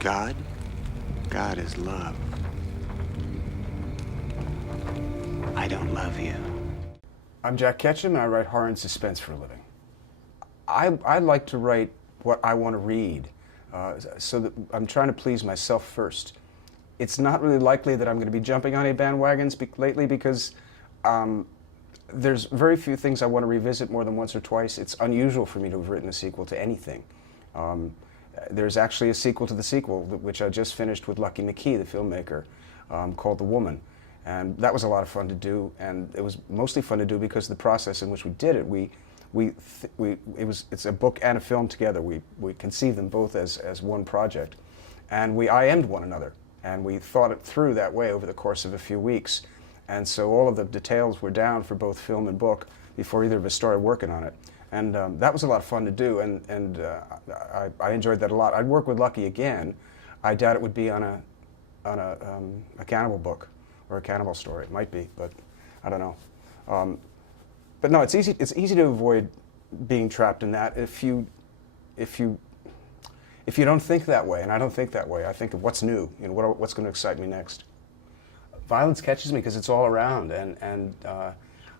God? God is love. I don't love you. I'm Jack Ketchum, and I write horror and suspense for a living. I like to write what I want to read, so that I'm trying to please myself first. It's not really likely that I'm going to be jumping on any bandwagons lately because there's very few things I want to revisit more than once or twice. It's unusual for me to have written a sequel to anything. There's actually a sequel to the sequel, which I just finished with Lucky McKee, the filmmaker, called The Woman. And that was a lot of fun to do, and it was mostly fun to do because of the process in which we did it. It's a book and a film together. We conceived them both as one project, and we IM'd one another, and we thought it through that way over the course of a few weeks. And so all of the details were down for both film and book before either of us started working on it. And that was a lot of fun to do, and I enjoyed that a lot. I'd work with Lucky again. I doubt it would be on a cannibal book or a cannibal story. It might be, but I don't know. But no, it's easy to avoid being trapped in that if you don't think that way, and I don't think that way. I think of what's new, what's going to excite me next. Violence catches me because it's all around, and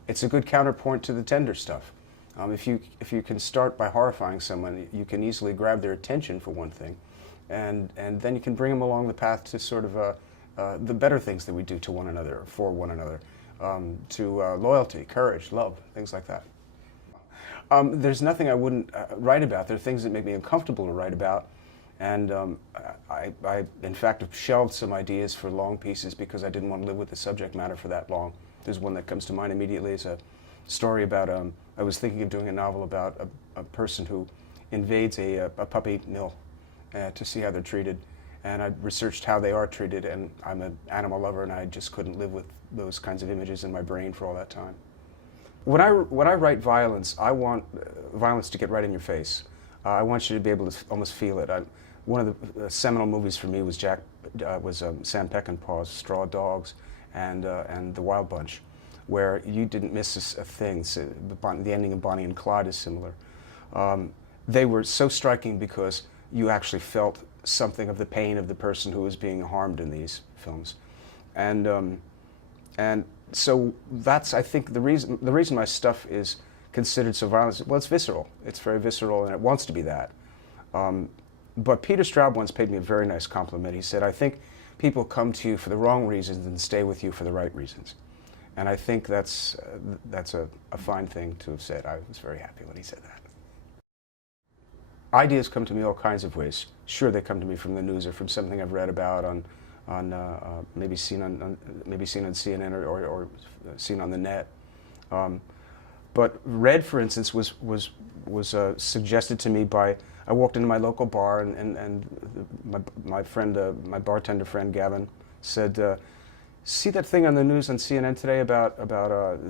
it's a good counterpoint to the tender stuff. If you can start by horrifying someone, you can easily grab their attention for one thing, and then you can bring them along the path to sort of the better things that we do to one another, for one another, to loyalty, courage, love, things like that. There's nothing I wouldn't write about. There are things that make me uncomfortable to write about, and I in fact have shelved some ideas for long pieces because I didn't want to live with the subject matter for that long. There's one that comes to mind immediately. It's a story about, I was thinking of doing a novel about a person who invades a puppy mill to see how they're treated. And I researched how they are treated, and I'm an animal lover, and I just couldn't live with those kinds of images in my brain for all that time. When I write violence, I want violence to get right in your face. I want you to be able to almost feel it. One of the seminal movies for me was Sam Peckinpah's Straw Dogs and The Wild Bunch, where you didn't miss a thing. So the ending of Bonnie and Clyde is similar. They were so striking because you actually felt something of the pain of the person who was being harmed in these films, and so that's, I think, the reason my stuff is considered so violent. Well, it's visceral. It's very visceral, and it wants to be that. But Peter Straub once paid me a very nice compliment. He said, "I think people come to you for the wrong reasons and stay with you for the right reasons," and I think that's a fine thing to have said. I was very happy when he said that. Ideas come to me all kinds of ways. Sure, they come to me from the news or from something I've read about maybe seen on CNN or seen on the net. But Red, for instance, was suggested to me by, I walked into my local bar and my bartender friend Gavin said, "See that thing on the news on CNN today about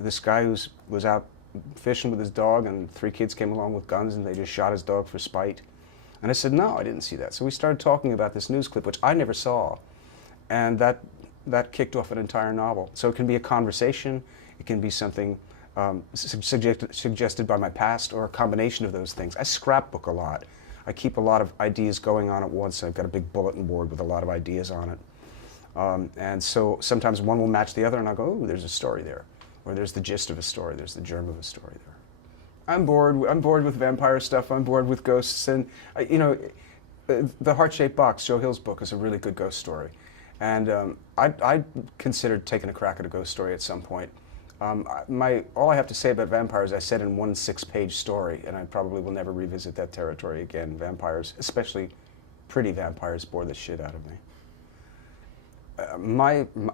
this guy who was out fishing with his dog, and 3 kids came along with guns and they just shot his dog for spite?" And I said, "No, I didn't see that." So we started talking about this news clip, which I never saw, and that kicked off an entire novel. So it can be a conversation, it can be something suggested by my past, or a combination of those things. I scrapbook a lot. I keep a lot of ideas going on at once. I've got a big bulletin board with a lot of ideas on it. And so sometimes one will match the other, and I'll go, "Oh, there's a story there." Or there's the gist of a story, there's the germ of a story there. I'm bored with vampire stuff, I'm bored with ghosts, and The Heart-Shaped Box, Joe Hill's book, is a really good ghost story. And I considered taking a crack at a ghost story at some point. All I have to say about vampires I said in one 6-page story, and I probably will never revisit that territory again. Vampires, especially pretty vampires, bore the shit out of me.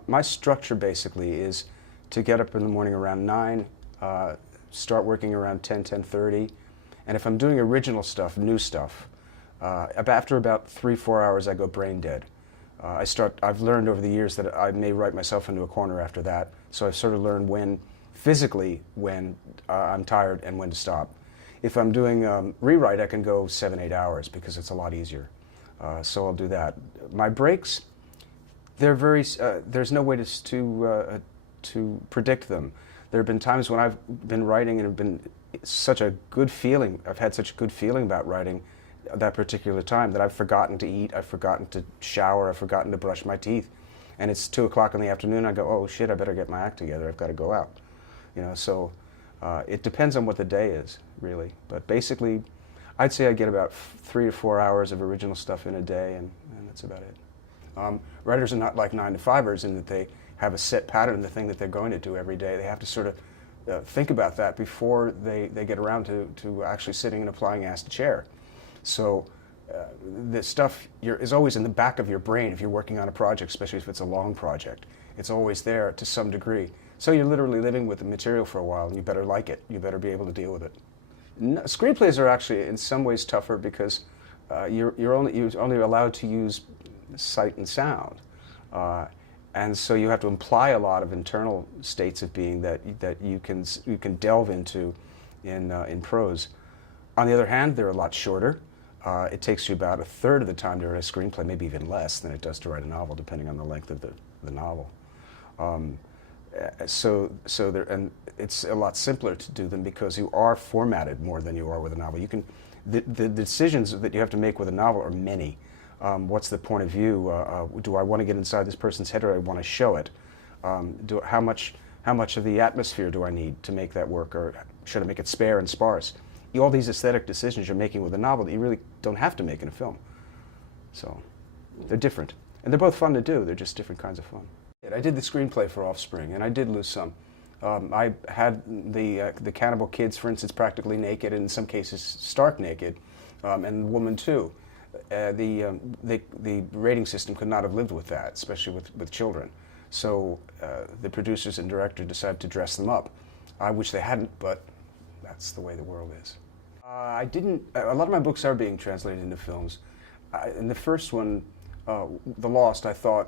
My structure basically is to get up in the morning around 9, start working around 10:30, and if I'm doing original stuff, new stuff, after about 3-4 hours I go brain dead. I've learned over the years that I may write myself into a corner after that, so I've sort of learned physically when I'm tired and when to stop. If I'm doing rewrite, I can go 7-8 hours because it's a lot easier, so I'll do that. My breaks, they're very, there's no way to predict them. There have been times when I've been writing and have been such a good feeling, I've had such a good feeling about writing, that particular time, that I've forgotten to eat, I've forgotten to shower, I've forgotten to brush my teeth. And it's 2 o'clock in the afternoon, I go, oh shit, I better get my act together, I've got to go out. So it depends on what the day is, really. But basically, I'd say I get about 3 to 4 hours of original stuff in a day, and that's about it. Writers are not like 9-to-5ers in that they have a set pattern, the thing that they're going to do every day. They have to sort of think about that before they get around to actually sitting and applying ass to chair. So the stuff is always in the back of your brain if you're working on a project, especially if it's a long project. It's always there to some degree. So you're literally living with the material for a while, and you better like it. You better be able to deal with it. Screenplays are actually in some ways tougher because you're only allowed to use sight and sound. And so you have to imply a lot of internal states of being that you can delve into in prose. On the other hand, they're a lot shorter. It takes you about 1/3 of the time to write a screenplay, maybe even less than it does to write a novel, depending on the length of the novel. And it's a lot simpler to do them because you are formatted more than you are with a novel. The decisions that you have to make with a novel are many. What's the point of view? Do I want to get inside this person's head, or do I want to show it? How much of the atmosphere do I need to make that work, or should I make it spare and sparse? All these aesthetic decisions you're making with a novel that you really don't have to make in a film. So they're different, and they're both fun to do. They're just different kinds of fun. I did the screenplay for Offspring, and I did lose some. I had the cannibal kids, for instance, practically naked, and in some cases stark naked, and the woman too. The rating system could not have lived with that, especially with children. So the producers and director decided to dress them up. I wish they hadn't, but that's the way the world is. A lot of my books are being translated into films. In the first one, The Lost, I thought,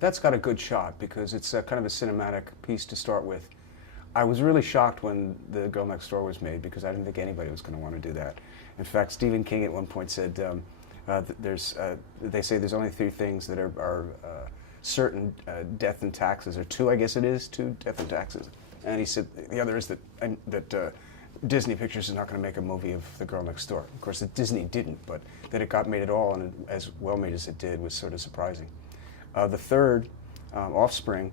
that's got a good shot because it's kind of a cinematic piece to start with. I was really shocked when The Girl Next Door was made because I didn't think anybody was going to want to do that. In fact, Stephen King at one point said, they say there's only 3 things that are certain, death and taxes, or 2, I guess it is, 2, death and taxes. And he said the other is that Disney Pictures is not going to make a movie of The Girl Next Door. Of course, that Disney didn't, but that it got made at all, and as well made as it did was sort of surprising. The third, Offspring,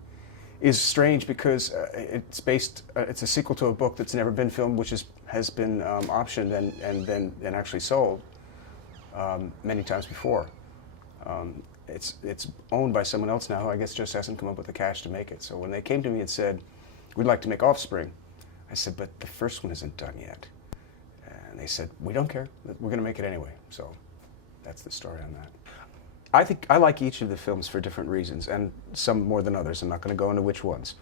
is strange because it's a sequel to a book that's never been filmed, which has been optioned and actually sold many times before. It's owned by someone else now who I guess just hasn't come up with the cash to make it. So when they came to me and said, we'd like to make Offspring, I said, but the first one isn't done yet. And they said, we don't care, we're going to make it anyway. So that's the story on that. I think I like each of the films for different reasons, and some more than others. I'm not going to go into which ones.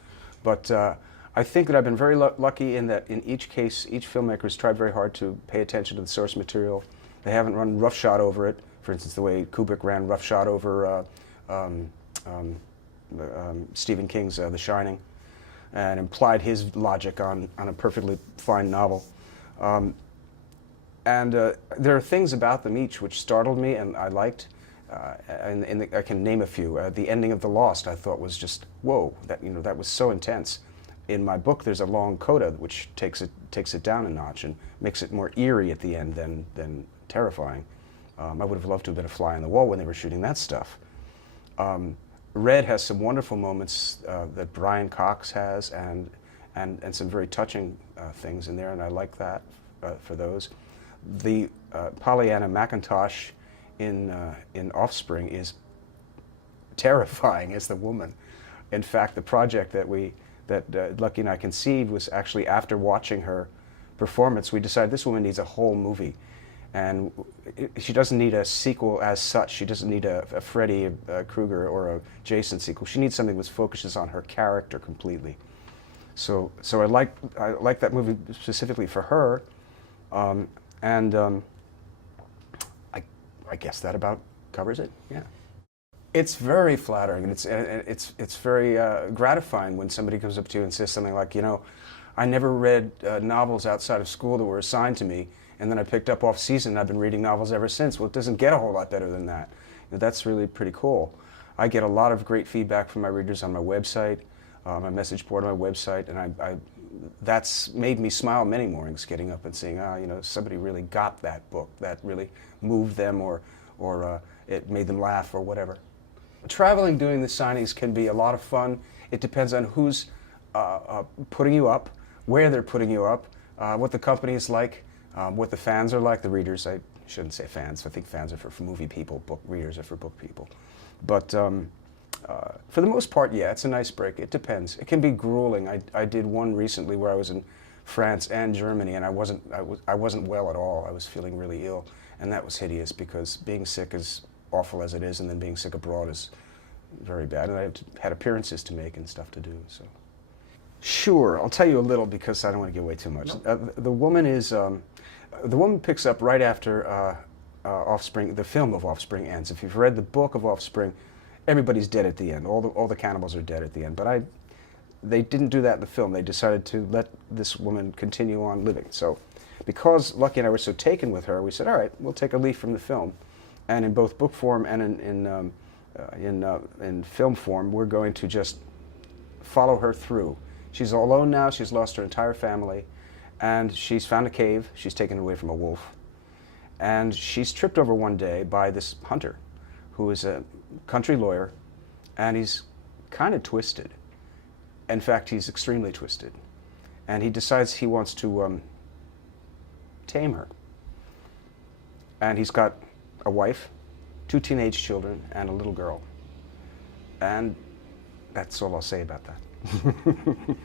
But I think that I've been very lucky in that in each case, each filmmaker has tried very hard to pay attention to the source material. They haven't run roughshod over it. For instance, the way Kubrick ran roughshod over Stephen King's The Shining, and implied his logic on a perfectly fine novel. There are things about them each which startled me and I liked. I can name a few. The ending of The Lost I thought was just, whoa, that was so intense. In my book there's a long coda which takes it down a notch and makes it more eerie at the end than terrifying. I would have loved to have been a fly on the wall when they were shooting that stuff. Red has some wonderful moments that Brian Cox has and some very touching things in there, and I like that for those. The Pollyanna McIntosh in Offspring is terrifying as the woman. In fact, the project that Lucky and I conceived was actually after watching her performance. We decided this woman needs a whole movie, and she doesn't need a sequel as such. She doesn't need a Freddy Krueger or a Jason sequel. She needs something that focuses on her character completely. So I like that movie specifically for her, I guess that about covers it. Yeah. It's very flattering, and it's very gratifying when somebody comes up to you and says something like, I never read novels outside of school that were assigned to me, and then I picked up off season, and I've been reading novels ever since. Well, it doesn't get a whole lot better than that. That's really pretty cool. I get a lot of great feedback from my readers on my website, my message board on my website, and that's made me smile many mornings getting up and seeing, somebody really got that book. That really moved them or it made them laugh or whatever. Traveling doing the signings can be a lot of fun. It depends on who's putting you up, where they're putting you up, what the company is like, what the fans are like, the readers. I shouldn't say fans. I think fans are for movie people, book readers are for book people. But for the most part, yeah, it's a nice break. It depends. It can be grueling. I did one recently where I was in France and Germany, and I wasn't well at all. I was feeling really ill, and that was hideous because being sick, as awful as it is, and then being sick abroad is very bad. And I had appearances to make and stuff to do. So, sure, I'll tell you a little because I don't want to give away too much. The woman picks up right after Offspring. The film of Offspring ends. If you've read the book of Offspring, everybody's dead at the end. All the cannibals are dead at the end. But they didn't do that in the film. They decided to let this woman continue on living. So, because Lucky and I were so taken with her, we said, all right, we'll take a leaf from the film. And in both book form and in film form, we're going to just follow her through. She's all alone now. She's lost her entire family. And she's found a cave. She's taken away from a wolf. And she's tripped over one day by this hunter who is a country lawyer, and he's kind of twisted. In fact, he's extremely twisted. And he decides he wants to tame her. And he's got a wife, 2 teenage children, and a little girl. And that's all I'll say about that.